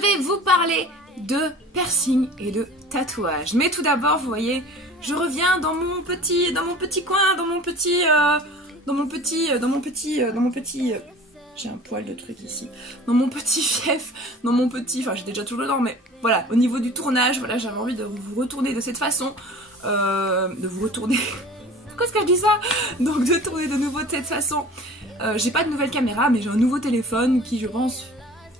vais vous parler de piercing et de tatouage. Mais tout d'abord, vous voyez, je reviens dans mon petit coin, j'ai un poil de truc ici, dans mon petit fief, enfin j'étais déjà toujours dedans, mais voilà, au niveau du tournage, voilà, j'avais envie de vous retourner de cette façon, pourquoi est-ce que je dis ça? Donc de tourner de nouveau de cette façon. J'ai pas de nouvelle caméra, mais j'ai un nouveau téléphone qui, je pense,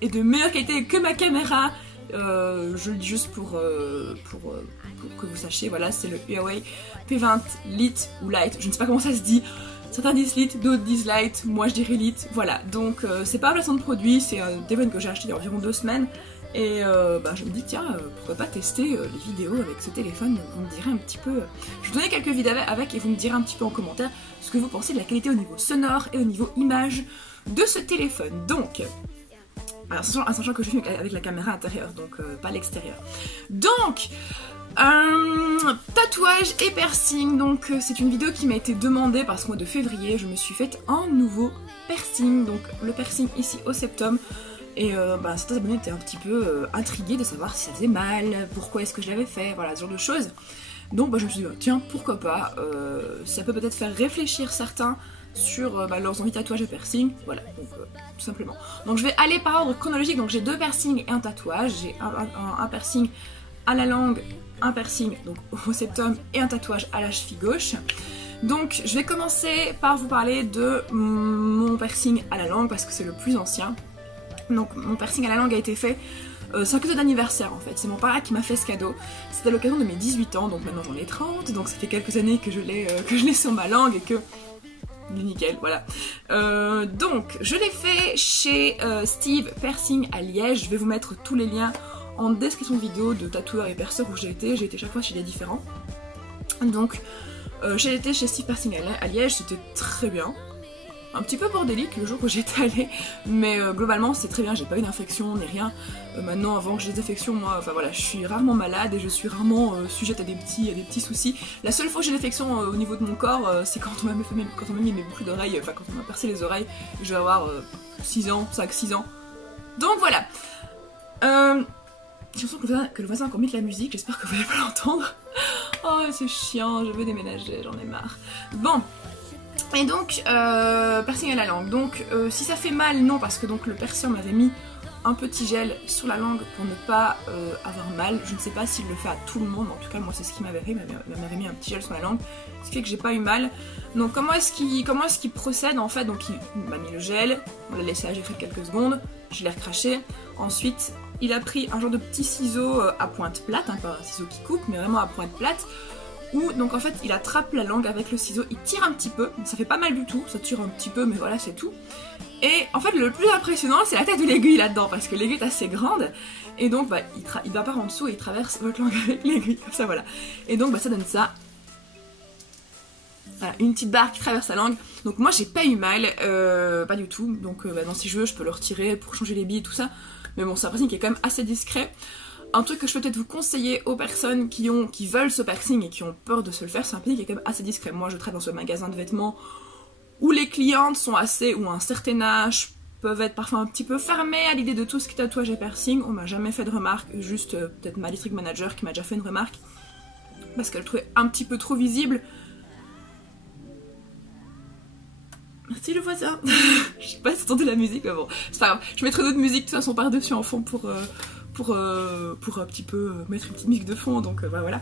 est de meilleure qualité que ma caméra. Je le dis juste pour que vous sachiez, voilà, c'est le Huawei P20 Lite ou Lite, je ne sais pas comment ça se dit. Certains disent Lite, d'autres disent Lite, moi je dirais Lite, voilà. Donc c'est pas un placement de produit, c'est un téléphone que j'ai acheté il y a environ 2 semaines. Et je me dis tiens, pourquoi pas tester les vidéos avec ce téléphone. Vous me direz un petit peu, je vais vous donner quelques vidéos avec et vous me direz un petit peu en commentaire ce que vous pensez de la qualité au niveau sonore et au niveau image de ce téléphone. Donc, alors sachant que je filme avec la caméra intérieure, donc pas l'extérieur. Donc, tatouage et piercing, donc c'est une vidéo qui m'a été demandée parce qu'au mois de février, je me suis faite un nouveau piercing, donc le piercing ici au septum. Et certains abonnés étaient un petit peu intrigués de savoir si ça faisait mal, pourquoi est-ce que je l'avais fait, voilà, ce genre de choses. Donc je me suis dit, tiens, pourquoi pas, ça peut peut-être faire réfléchir certains sur leurs envies de tatouage et piercing, voilà, donc tout simplement. Donc je vais aller par ordre chronologique, donc j'ai 2 piercings et un tatouage, j'ai un piercing à la langue, un piercing donc au septum et un tatouage à la cheville gauche. Donc je vais commencer par vous parler de mon piercing à la langue parce que c'est le plus ancien. Donc mon piercing à la langue a été fait, c'est un cadeau d'anniversaire en fait, c'est mon père qui m'a fait ce cadeau. C'était à l'occasion de mes 18 ans, donc maintenant j'en ai 30, donc ça fait quelques années que je l'ai sur ma langue et que... nickel, voilà. Donc je l'ai fait chez Steve Piercing à Liège, je vais vous mettre tous les liens en description de vidéo de tatoueurs et perceurs où j'ai été chaque fois chez des différents. Donc j'ai été chez Steve Piercing à Liège, c'était très bien. Un petit peu bordélique le jour où j'étais allée, mais globalement c'est très bien, j'ai pas eu d'infection ni rien. Maintenant, avant que j'ai des infections, moi, enfin voilà, je suis rarement malade et je suis rarement sujette à des petits soucis. La seule fois que j'ai des infections au niveau de mon corps, c'est quand on m'a mis mes boucles d'oreilles, enfin quand on m'a percé les oreilles, je vais avoir 6 ans, 5-6 ans. Donc voilà. J'ai l'impression que le voisin a encore mis de la musique, j'espère que vous n'allez pas l'entendre. Oh c'est chiant, je veux déménager, j'en ai marre. Bon. Et donc, piercing à la langue. Donc, si ça fait mal, non, parce que donc le perceur m'avait mis un petit gel sur la langue pour ne pas avoir mal. Je ne sais pas s'il le fait à tout le monde, en tout cas moi c'est ce qu'il m'avait fait, il m'avait mis un petit gel sur la langue, ce qui fait que j'ai pas eu mal. Donc comment est-ce qu'il procède en fait? Donc il m'a mis le gel, on l'a laissé agir quelques secondes, je l'ai recraché. Ensuite, il a pris un genre de petit ciseau à pointe plate, hein, pas un ciseau qui coupe, mais vraiment à pointe plate. Où donc en fait il attrape la langue avec le ciseau, il tire un petit peu, ça fait pas mal du tout, ça tire un petit peu mais voilà c'est tout. Et en fait le plus impressionnant c'est la tête de l'aiguille là-dedans parce que l'aiguille est assez grande et donc il va par en dessous et il traverse votre langue avec l'aiguille comme ça voilà. Et donc ça donne ça. Voilà, une petite barre qui traverse la langue. Donc moi j'ai pas eu mal, pas du tout, donc non, si je veux je peux le retirer pour changer les billes et tout ça. Mais bon c'est un piercing qui est quand même assez discret. Un truc que je peux peut-être vous conseiller aux personnes qui veulent ce piercing et qui ont peur de se le faire, c'est un piercing qui est quand même assez discret. Moi je travaille dans ce magasin de vêtements où les clientes sont assez, ou à un certain âge, peuvent être parfois un petit peu fermées à l'idée de tout ce qui est tatouage et piercing. On m'a jamais fait de remarque, juste peut-être ma district manager qui m'a déjà fait une remarque parce qu'elle le trouvait un petit peu trop visible. Merci le voisin. Je sais pas si t'entendez la musique mais bon, c'est pas grave. Je mettrai d'autres musiques de toute façon par-dessus en fond pour un petit peu mettre une petite musique de fond, donc voilà.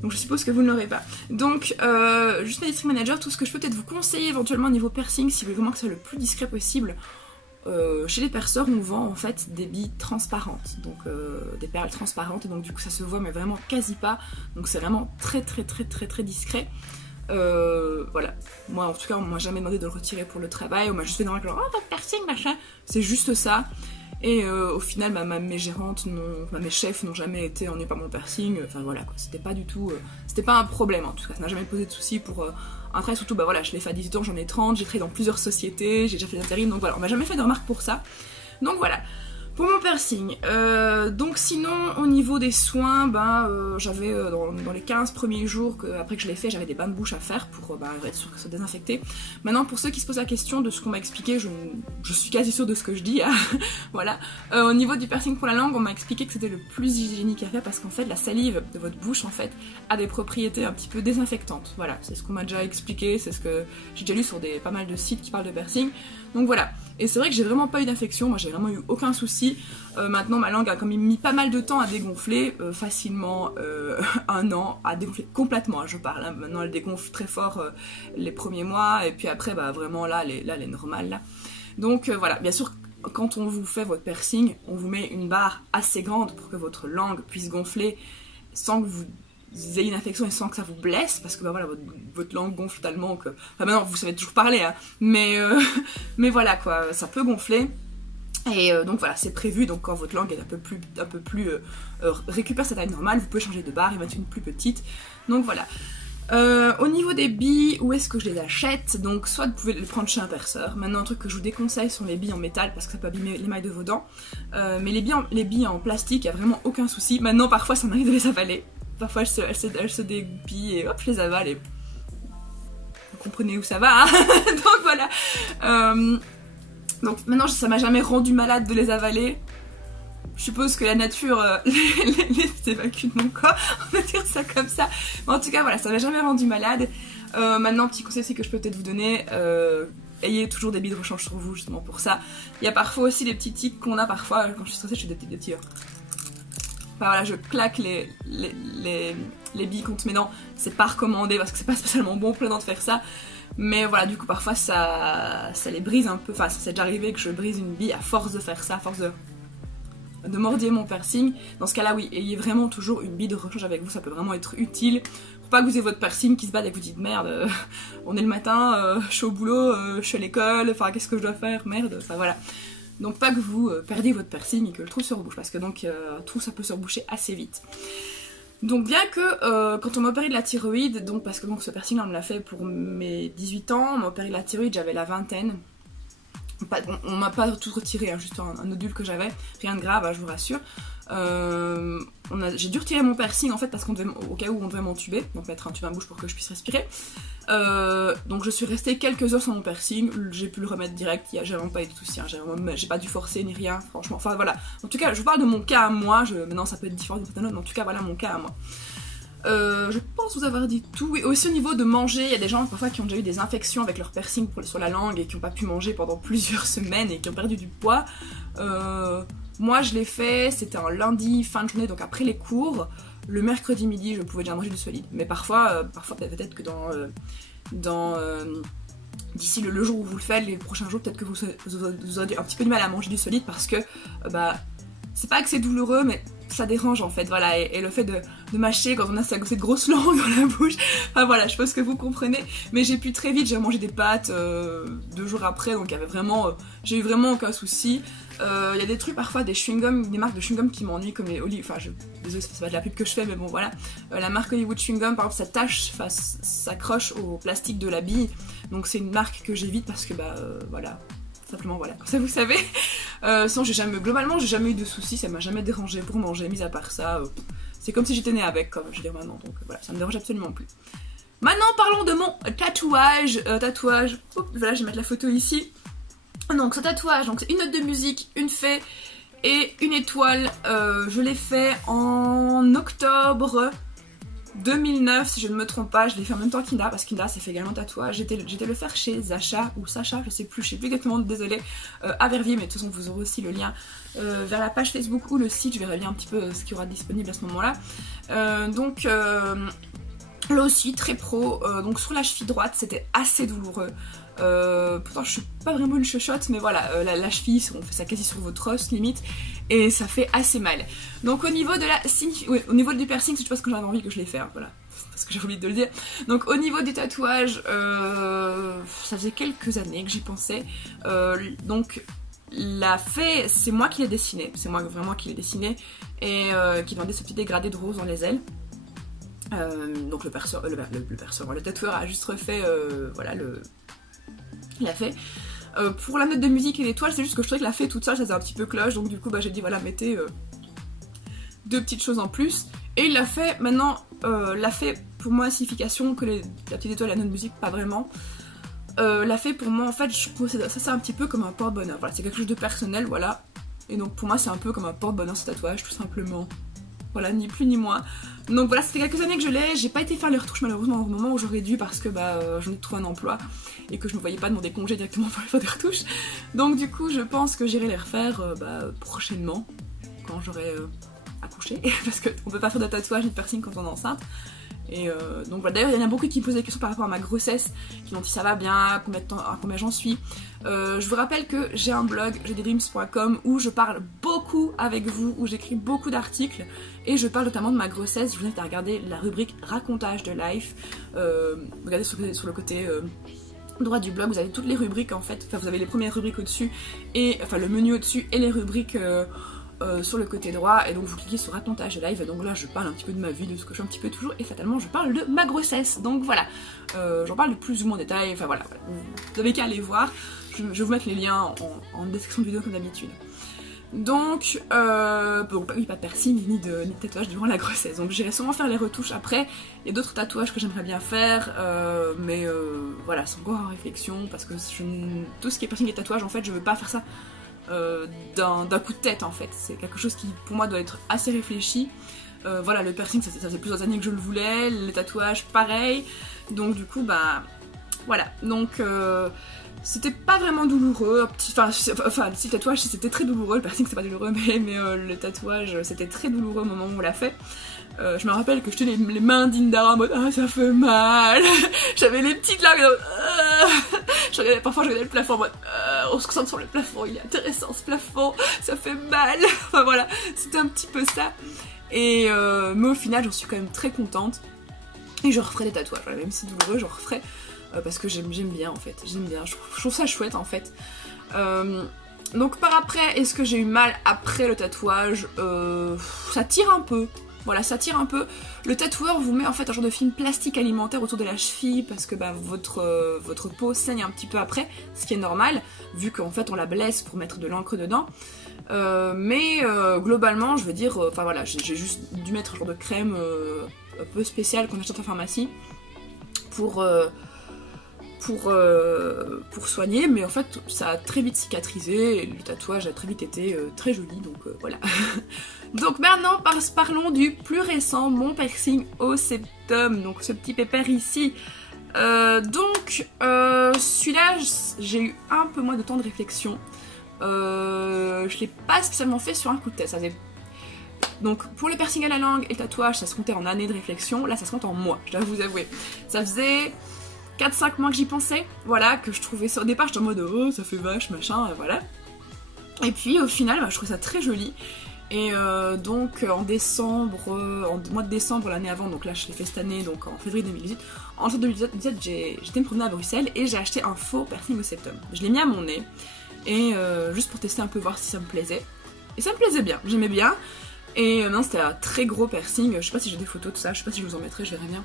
Donc je suppose que vous ne l'aurez pas. Donc juste ma district manager, tout ce que je peux peut-être vous conseiller éventuellement au niveau piercing, si vous voulez vraiment que ça soit le plus discret possible, chez les perceurs on vend en fait des billes transparentes, donc des perles transparentes, et donc du coup ça se voit mais vraiment quasi pas, donc c'est vraiment très discret. Voilà, moi en tout cas on m'a jamais demandé de le retirer pour le travail, on m'a juste fait normal genre oh votre piercing machin, c'est juste ça. Et au final mes gérantes, mes chefs n'ont jamais été ennuyés par mon piercing, enfin voilà quoi, c'était pas du tout, c'était pas un problème en tout cas, ça n'a jamais posé de soucis pour un travail, surtout voilà, je l'ai fait à 18 ans, j'en ai 30, j'ai travaillé dans plusieurs sociétés, j'ai déjà fait des intérims, donc voilà, on m'a jamais fait de remarques pour ça. Donc voilà, Pour mon piercing, donc sinon au niveau des soins, j'avais dans les 15 premiers jours après que je l'ai fait, j'avais des bains de bouche à faire pour être sûr que ça soit désinfecté. Maintenant pour ceux qui se posent la question de ce qu'on m'a expliqué, je suis quasi sûre de ce que je dis, hein. Voilà. Au niveau du piercing pour la langue, on m'a expliqué que c'était le plus hygiénique à faire parce qu'en fait la salive de votre bouche en fait a des propriétés un petit peu désinfectantes. Voilà, c'est ce qu'on m'a déjà expliqué, c'est ce que j'ai déjà lu sur pas mal de sites qui parlent de piercing. Donc voilà. Et c'est vrai que j'ai vraiment pas eu d'infection, moi j'ai vraiment eu aucun souci. Maintenant ma langue a quand même mis pas mal de temps à dégonfler, facilement 1 an, à dégonfler complètement, je parle, hein. Maintenant elle dégonfle très fort les premiers mois, et puis après vraiment là elle est normale là. Donc voilà, bien sûr quand on vous fait votre piercing, on vous met une barre assez grande pour que votre langue puisse gonfler sans que vous ayez une infection et sans que ça vous blesse, parce que voilà, votre langue gonfle tellement que... Enfin maintenant vous savez toujours parler, hein, mais voilà quoi, ça peut gonfler. Et donc voilà, c'est prévu, donc quand votre langue est un peu plus récupère sa taille normale, vous pouvez changer de barre et mettre une plus petite. Donc voilà. Au niveau des billes, où est-ce que je les achète? Donc soit vous pouvez les prendre chez un perceur. Maintenant un truc que je vous déconseille sont les billes en métal parce que ça peut abîmer l'émail de vos dents. Mais les billes en plastique, il n'y a vraiment aucun souci. Maintenant parfois ça m'arrive de les avaler. Parfois elles se dégoupillent et hop je les avale et... Vous comprenez où ça va, hein. Donc voilà. Donc maintenant ça m'a jamais rendu malade de les avaler. Je suppose que la nature les évacue de mon corps, on va dire ça comme ça. Mais en tout cas voilà, ça m'a jamais rendu malade. Maintenant petit conseil c'est que je peux peut-être vous donner, ayez toujours des billes de rechange sur vous justement pour ça. Il y a parfois aussi des petits tics qu'on a parfois, quand je suis stressée je fais des petits Enfin voilà, je claque les billes contre mes dents, c'est pas recommandé parce que c'est pas spécialement bon pour les dents de faire ça. Mais voilà, du coup parfois ça les brise un peu, enfin ça s'est déjà arrivé que je brise une bille à force de faire ça, à force de mordiller mon piercing. Dans ce cas là oui, ayez vraiment toujours une bille de rechange avec vous, ça peut vraiment être utile. Pour pas que vous ayez votre piercing qui se batte et que vous dites merde, on est le matin, je suis au boulot, je suis à l'école, enfin qu'est-ce que je dois faire, merde, enfin voilà. Donc pas que vous perdiez votre piercing et que le trou se rebouche, parce que donc un trou ça peut se reboucher assez vite. Donc bien que quand on m'a opéré de la thyroïde, donc parce que donc, ce piercing là on me l'a fait pour mes 18 ans, on m'a opéré de la thyroïde, j'avais la vingtaine. On m'a pas tout retiré, hein, juste un nodule que j'avais, rien de grave, hein, je vous rassure. J'ai dû retirer mon piercing en fait parce au cas où on devait m'entuber, donc mettre un tube à la bouche pour que je puisse respirer. Donc je suis restée quelques heures sans mon piercing, j'ai pu le remettre direct, j'ai vraiment pas eu de soucis, hein, j'ai pas dû forcer ni rien, franchement, enfin voilà. En tout cas je vous parle de mon cas à moi, maintenant ça peut être différent d'une certaine autre, mais en tout cas voilà mon cas à moi. Je pense vous avoir dit tout. Et aussi au niveau de manger, il y a des gens parfois qui ont déjà eu des infections avec leur piercing sur la langue et qui n'ont pas pu manger pendant plusieurs semaines et qui ont perdu du poids. Moi je l'ai fait, c'était un lundi fin de journée, donc après les cours. Le mercredi midi je pouvais déjà manger du solide. Mais parfois peut-être que d'ici le jour où vous le faites, les prochains jours, peut-être que vous aurez un petit peu du mal à manger du solide parce que c'est pas que c'est douloureux, mais ça dérange en fait, voilà, et le fait de mâcher quand on a cette grosse langue dans la bouche, enfin voilà, je pense que vous comprenez, mais j'ai pu très vite, j'ai mangé des pâtes 2 jours après, donc j'ai eu vraiment aucun souci. Il y a des trucs parfois, des chewing-gums, des marques de chewing-gum qui m'ennuient comme les Hollywood, enfin désolé c'est pas de la pub que je fais, mais bon voilà, la marque Hollywood chewing-gum par exemple ça tâche, ça s'accroche au plastique de la bille, donc c'est une marque que j'évite parce que voilà. Simplement voilà, comme ça vous savez. Sinon globalement j'ai jamais eu de soucis, ça m'a jamais dérangé pour manger, mis à part ça, c'est comme si j'étais née avec, comme je veux dire maintenant, donc voilà, ça me dérange absolument plus. Maintenant parlons de mon tatouage, voilà je vais mettre la photo ici. Donc ce tatouage, donc c'est une note de musique, une fée et une étoile, je l'ai fait en octobre 2009 si je ne me trompe pas, je l'ai fait en même temps qu'Inda parce qu'Inda s'est fait également tatouage, j'étais le faire chez Zacha ou Sacha, je sais plus exactement, désolée, à Verviers, mais de toute façon vous aurez aussi le lien vers la page Facebook ou le site, je verrai bien un petit peu ce qui aura disponible à ce moment là. Là aussi très pro, donc sur la cheville droite c'était assez douloureux. Pourtant je suis pas vraiment une chochotte, mais voilà, la cheville, on fait ça quasi sur votre os limite, et ça fait assez mal. Donc au niveau de au niveau du piercing, c'est parce que j'avais envie que je l'ai fait, hein, voilà, parce que j'ai oublié de le dire. Donc au niveau du tatouage, ça faisait quelques années que j'y pensais, donc la fée, c'est moi qui l'ai dessinée, c'est moi vraiment qui l'ai dessinée, et qui vendait ce petit dégradé de rose dans les ailes. Donc le tatoueur a juste refait, voilà, il a fait. Pour la note de musique et l'étoile, c'est juste que je trouvais que la fée toute seule ça faisait un petit peu cloche, donc du coup bah j'ai dit voilà, mettez 2 petites choses en plus. Et il l'a fait, maintenant la fée pour moi signification que la petite étoile et la note de musique pas vraiment. La fée pour moi en fait je trouve ça c'est un petit peu comme un porte-bonheur, voilà, c'est quelque chose de personnel, voilà. Et donc pour moi c'est un peu comme un porte-bonheur ce tatouage tout simplement. Voilà, ni plus ni moins. Donc voilà, c'était quelques années que je l'ai, j'ai pas été faire les retouches malheureusement au moment où j'aurais dû parce que bah j'en ai trouvé un emploi et que je me voyais pas demander congé directement pour aller faire des retouches. Donc du coup je pense que j'irai les refaire prochainement, quand j'aurai accouché, parce qu'on peut pas faire de tatouage ni de piercing quand on est enceinte. Et donc voilà, d'ailleurs il y en a beaucoup qui me posent des questions par rapport à ma grossesse, qui m'ont dit ça va bien, à combien j'en suis. Je vous rappelle que j'ai un blog, jedreams.com, où je parle beaucoup avec vous, où j'écris beaucoup d'articles, et je parle notamment de ma grossesse. Je vous invite à regarder la rubrique racontage de life, regardez sur le côté droit du blog, vous avez toutes les rubriques en fait, enfin vous avez les premières rubriques au-dessus, et enfin le menu au-dessus, et les rubriques sur le côté droit, et donc vous cliquez sur racontage de live, et donc là je parle un petit peu de ma vie, de ce que je suis un petit peu toujours, et fatalement je parle de ma grossesse, donc voilà, j'en parle de plus ou moins en détail, enfin voilà, vous avez qu'à aller voir, je vais vous mettre les liens en description de vidéo comme d'habitude. Donc, oui, pas de piercing ni de tatouage durant la grossesse, donc j'irai sûrement faire les retouches après. Il y a d'autres tatouages que j'aimerais bien faire, mais voilà, c'est encore en réflexion, parce que tout ce qui est piercing et tatouage en fait je veux pas faire ça d'un coup de tête en fait, c'est quelque chose qui pour moi doit être assez réfléchi. Voilà, le piercing ça faisait plusieurs années que je le voulais, les tatouages pareil, donc du coup bah voilà, donc c'était pas vraiment douloureux, enfin si le tatouage c'était très douloureux, le piercing c'est pas douloureux, mais le tatouage c'était très douloureux au moment où on l'a fait. Je me rappelle que j'étais les mains d'Indara en mode ah ça fait mal, j'avais les petites larmes, parfois je regardais le plafond en mode on se concentre sur le plafond, il est intéressant ce plafond, ça fait mal, enfin voilà, c'était un petit peu ça. Et mais au final j'en suis quand même très contente, et je referai des tatouages, voilà, même si douloureux j'en referai, parce que j'aime bien en fait, j'aime bien, je trouve ça chouette en fait. Donc par après, est-ce que j'ai eu mal après le tatouage? Ça tire un peu. Voilà, ça tire un peu. Le tatoueur vous met en fait un genre de film plastique alimentaire autour de la cheville parce que bah, votre peau saigne un petit peu après, ce qui est normal, vu qu'en fait on la blesse pour mettre de l'encre dedans. Mais globalement, je veux dire, enfin voilà, j'ai juste dû mettre un genre de crème un peu spéciale qu'on achète en pharmacie pour soigner, mais en fait ça a très vite cicatrisé et le tatouage a très vite été très joli, donc voilà. Donc maintenant parlons du plus récent, mon piercing au septum, donc ce petit pépère ici. Donc celui-là j'ai eu un peu moins de temps de réflexion, je l'ai pas spécialement fait sur un coup de tête, ça faisait... Donc pour le piercing à la langue et le tatouage ça se comptait en années de réflexion, là ça se compte en mois, je dois vous avouer. Ça faisait 4-5 mois que j'y pensais, voilà, que je trouvais ça, au départ j'étais en mode oh ça fait vache machin, voilà. Et puis au final bah, je trouvais ça très joli. Et donc en mois de décembre l'année avant, donc là je l'ai fait cette année, donc en février 2018, en 2017 j'étais me promener à Bruxelles et j'ai acheté un faux piercing au septum. Je l'ai mis à mon nez, et juste pour tester un peu, voir si ça me plaisait. Et ça me plaisait bien, j'aimais bien. Et non, c'était un très gros piercing, je sais pas si j'ai des photos de ça, je sais pas si je vous en mettrai, je verrai bien.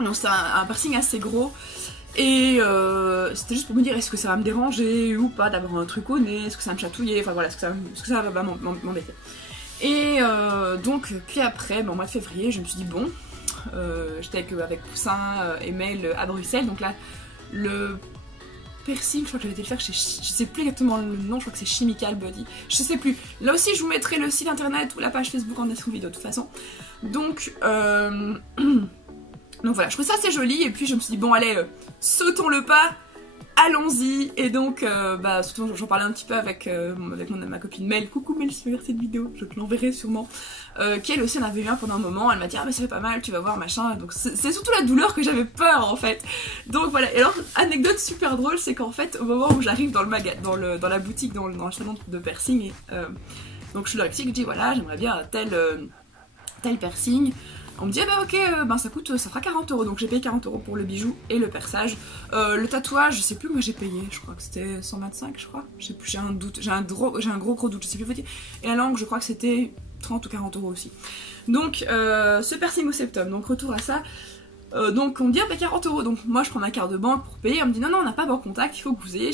Non, c'était un piercing assez gros, et c'était juste pour me dire est-ce que ça va me déranger ou pas d'avoir un truc au nez, est-ce que ça va me chatouiller, enfin voilà, est-ce que ça va m'embêter. Et donc, puis après, au mois de février, je me suis dit bon, j'étais avec Poussin et Mel à Bruxelles, donc là, le piercing, je crois que j'avais été le faire chez, je sais plus exactement le nom, je crois que c'est Chemical Body, je sais plus. Là aussi, je vous mettrai le site internet ou la page Facebook en description de vidéo de toute façon. Donc, donc voilà, je trouve ça assez joli, et puis je me suis dit bon allez, sautons le pas, allons-y. Et donc bah surtout j'en parlais un petit peu avec ma copine Mel, coucou Mel si tu regardes cette vidéo, je te l'enverrai sûrement, qui elle aussi en avait eu un pendant un moment, elle m'a dit ah mais ça fait pas mal, tu vas voir machin, donc c'est surtout la douleur que j'avais peur en fait. Donc voilà, et alors anecdote super drôle, c'est qu'en fait au moment où j'arrive dans la boutique, dans le salon de piercing, et donc je suis là je dis voilà j'aimerais bien tel piercing. On me dit ah bah ok, ça fera 40 €, donc j'ai payé 40 € pour le bijou et le perçage. Le tatouage, je sais plus combien j'ai payé, je crois que c'était 125, je crois, je sais plus, j'ai un doute, j'ai un gros doute, je sais plus vous dire. Et la langue, je crois que c'était 30 ou 40 € aussi. Donc ce piercing au septum, donc retour à ça. Donc on me dit ah bah 40 €, donc moi je prends ma carte de banque pour payer, on me dit non non on n'a pas banque contact, il faut que vous ayez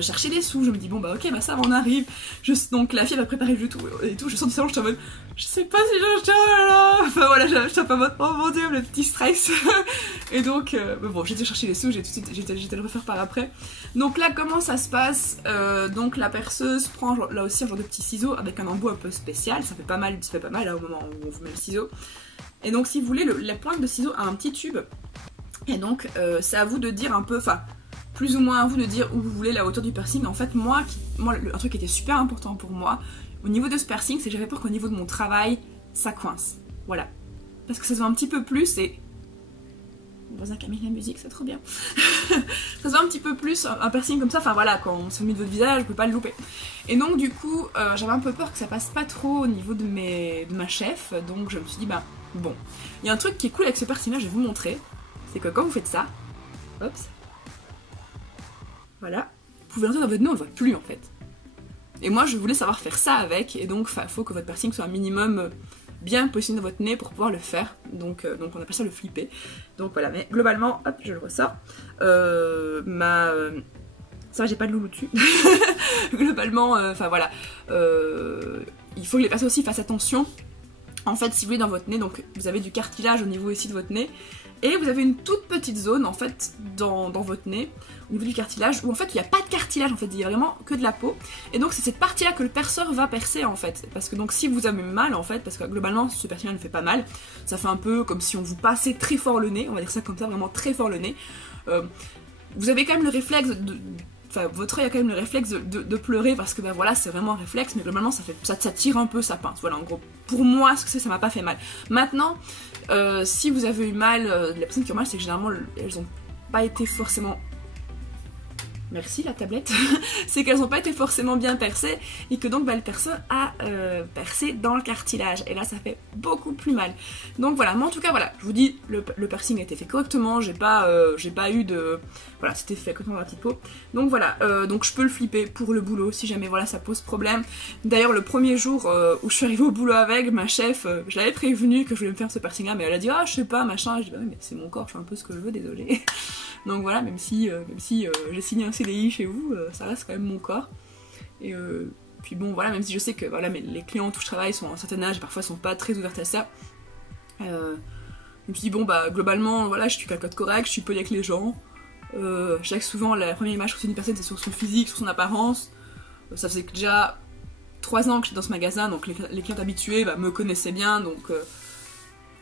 chercher des sous. Je me dis bon bah ok bah ça on arrive, donc la fille va préparer le tout et tout, je sors du salon, je suis en mode je sais pas si j'ai acheté, oh là là, enfin voilà, j'étais pas en mode oh mon dieu le petit stress. Et donc bon j'ai été chercher les sous, j'étais le refaire par après. Donc là comment ça se passe, donc la perceuse prend là aussi un genre de petit ciseau avec un embout un peu spécial, ça fait pas mal là au moment où on vous met le ciseau. Et donc si vous voulez, la pointe de ciseau a un petit tube. Et donc c'est à vous de dire un peu, enfin plus ou moins à vous de dire où vous voulez la hauteur du piercing. En fait moi un truc qui était super important pour moi au niveau de ce piercing, c'est que j'avais peur qu'au niveau de mon travail ça coince. Voilà. Parce que ça se voit un petit peu plus et... Mon voisin qui a mis la musique, c'est trop bien. Ça se voit un petit peu plus, un piercing comme ça, enfin voilà, quand on se met de votre visage, je peux pas le louper. Et donc du coup, j'avais un peu peur que ça passe pas trop au niveau de ma chef, donc je me suis dit, bah bon. Il y a un truc qui est cool avec ce piercing là, je vais vous montrer, c'est que quand vous faites ça, hop, voilà, vous pouvez l'entendre dans votre nez, on le voit plus en fait. Et moi je voulais savoir faire ça avec, et donc il faut que votre piercing soit un minimum bien positionné dans votre nez pour pouvoir le faire, donc on appelle ça le flipper. Donc voilà, mais globalement, hop, je le ressors. Ça va, j'ai pas de loulou dessus. Globalement, enfin voilà, il faut que les personnes aussi fassent attention. En fait, si vous voulez dans votre nez, donc vous avez du cartilage au niveau ici de votre nez, et vous avez une toute petite zone en fait dans votre nez, au niveau du cartilage, où en fait il n'y a pas de cartilage, en fait il y a vraiment que de la peau, et donc c'est cette partie là que le perceur va percer en fait, parce que donc si vous avez mal en fait, parce que globalement ce piercing là ne fait pas mal, ça fait un peu comme si on vous passait très fort le nez, on va dire ça comme ça, vraiment très fort le nez, vous avez quand même le réflexe de... Enfin, votre œil a quand même le réflexe de pleurer parce que ben voilà, c'est vraiment un réflexe, mais globalement ça tire un peu, ça pince. Voilà, en gros, pour moi, ce que c'est, ça m'a pas fait mal. Maintenant, si vous avez eu mal, les personnes qui ont mal, c'est que généralement elles ont pas été forcément... Merci la tablette. C'est qu'elles n'ont pas été forcément bien percées et que donc bah, le perceur a percé dans le cartilage et là ça fait beaucoup plus mal. Donc voilà, mais en tout cas voilà, je vous dis le piercing a été fait correctement, j'ai pas eu de... Voilà, c'était fait correctement dans la petite peau. Donc voilà, donc je peux le flipper pour le boulot si jamais voilà ça pose problème. D'ailleurs le premier jour où je suis arrivée au boulot avec ma chef, je l'avais prévenue que je voulais me faire ce piercing là, mais elle a dit ah je sais pas machin, je dis bah oui mais c'est mon corps, je fais un peu ce que je veux, désolé. Donc voilà, même si j'ai signé un CDI chez vous, ça reste quand même mon corps. Et puis bon voilà, même si je sais que voilà, mais les clients où je travaille sont à un certain âge et parfois sont pas très ouvertes à ça. Je me suis dit bon bah globalement voilà, je suis quelqu'un de correct, je suis poli avec les gens. Je sais que souvent la première image que c'est une personne c'est sur son physique, sur son apparence. Ça faisait déjà 3 ans que j'étais dans ce magasin, donc les clients habitués bah, me connaissaient bien, donc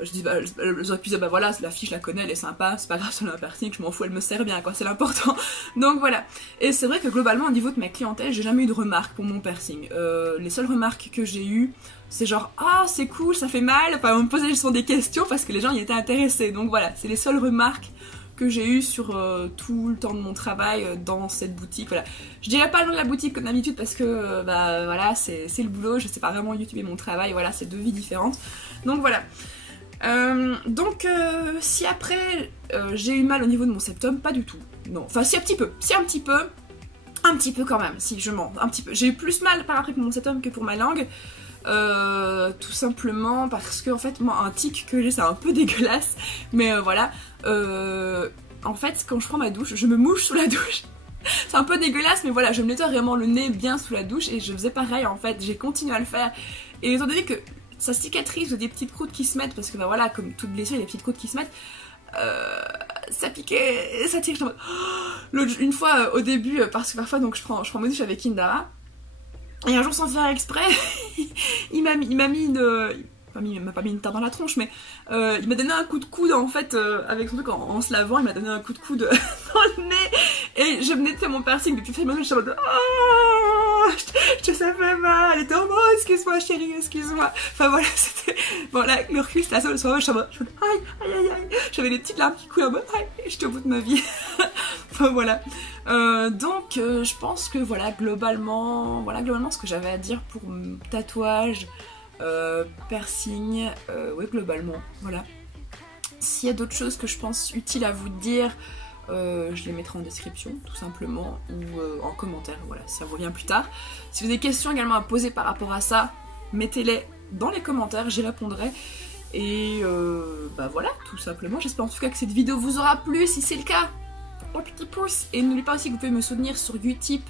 je dis bah j'aurais pu dire bah voilà la fille je la connais, elle est sympa, c'est pas grave si elle a un piercing, je m'en fous, elle me sert bien quoi, c'est l'important. Donc voilà, et c'est vrai que globalement au niveau de ma clientèle j'ai jamais eu de remarques pour mon piercing. Les seules remarques que j'ai eues c'est genre ah c'est cool, ça fait mal, enfin on me posait justement des questions parce que les gens y étaient intéressés. Donc voilà, c'est les seules remarques que j'ai eues sur tout le temps de mon travail dans cette boutique. Voilà, je dirais pas le nom de la boutique comme d'habitude parce que bah voilà c'est le boulot, je sais pas vraiment YouTuber mon travail, voilà c'est 2 vies différentes. Donc voilà. Si après j'ai eu mal au niveau de mon septum, pas du tout, non, enfin si un petit peu quand même, si je mens, un petit peu, j'ai eu plus mal par après pour mon septum que pour ma langue, tout simplement parce que en fait moi un tic que j'ai c'est un peu dégueulasse, mais voilà, en fait quand je prends ma douche, je me mouche sous la douche. C'est un peu dégueulasse mais voilà, je me nettoie vraiment le nez bien sous la douche et je faisais pareil en fait, j'ai continué à le faire et étant donné que ça cicatrise ou des petites croûtes qui se mettent, parce que bah voilà, comme toute blessure, il y a des petites croûtes qui se mettent, ça piquait, ça tire. Une fois au début, parce que parfois donc je prends ma douche avec Indara, et un jour sans faire exprès, il m'a mis une... il m'a pas mis une tarte dans la tronche, mais il m'a donné un coup de coude en fait, avec son truc en se lavant, il m'a donné un coup de coude dans le nez, et je venais de faire mon piercing depuis fait mal, je suis en mode ça fait mal, et oh excuse-moi chérie, excuse-moi, enfin voilà, c'était, bon là le recul c'était la seule soirée, je suis en mode aïe, j'avais des petites larmes qui coulaient en mode aïe, j'étais au bout de ma vie. Enfin voilà, donc je pense que voilà globalement ce que j'avais à dire pour tatouage, piercing, ouais globalement, voilà. S'il y a d'autres choses que je pense utiles à vous dire, je les mettrai en description tout simplement, ou en commentaire, voilà, si ça revient plus tard. Si vous avez des questions également à poser par rapport à ça, mettez-les dans les commentaires, j'y répondrai. Et bah voilà, tout simplement. J'espère en tout cas que cette vidéo vous aura plu. Si c'est le cas, un petit pouce. Et n'oubliez pas aussi que vous pouvez me soutenir sur Utip.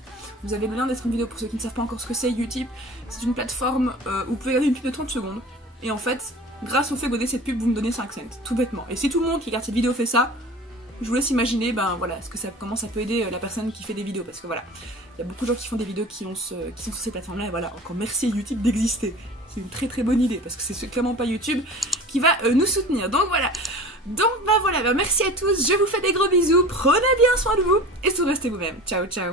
Vous avez le lien d'être une vidéo pour ceux qui ne savent pas encore ce que c'est. Utip, c'est une plateforme où vous pouvez regarder une pub de 30 secondes. Et en fait, grâce au fait que vous donnez cette pub, vous me donnez 5 cents, tout bêtement. Et si tout le monde qui regarde cette vidéo fait ça, je vous laisse imaginer ben voilà, comment ça peut aider la personne qui fait des vidéos. Parce que voilà, il y a beaucoup de gens qui font des vidéos qui sont sur ces plateformes là. Et voilà, encore merci à Utip d'exister. C'est une très très bonne idée parce que c'est clairement pas YouTube qui va nous soutenir. Donc voilà. Donc bah voilà, bah merci à tous, je vous fais des gros bisous, prenez bien soin de vous et surtout restez vous-même. Ciao ciao.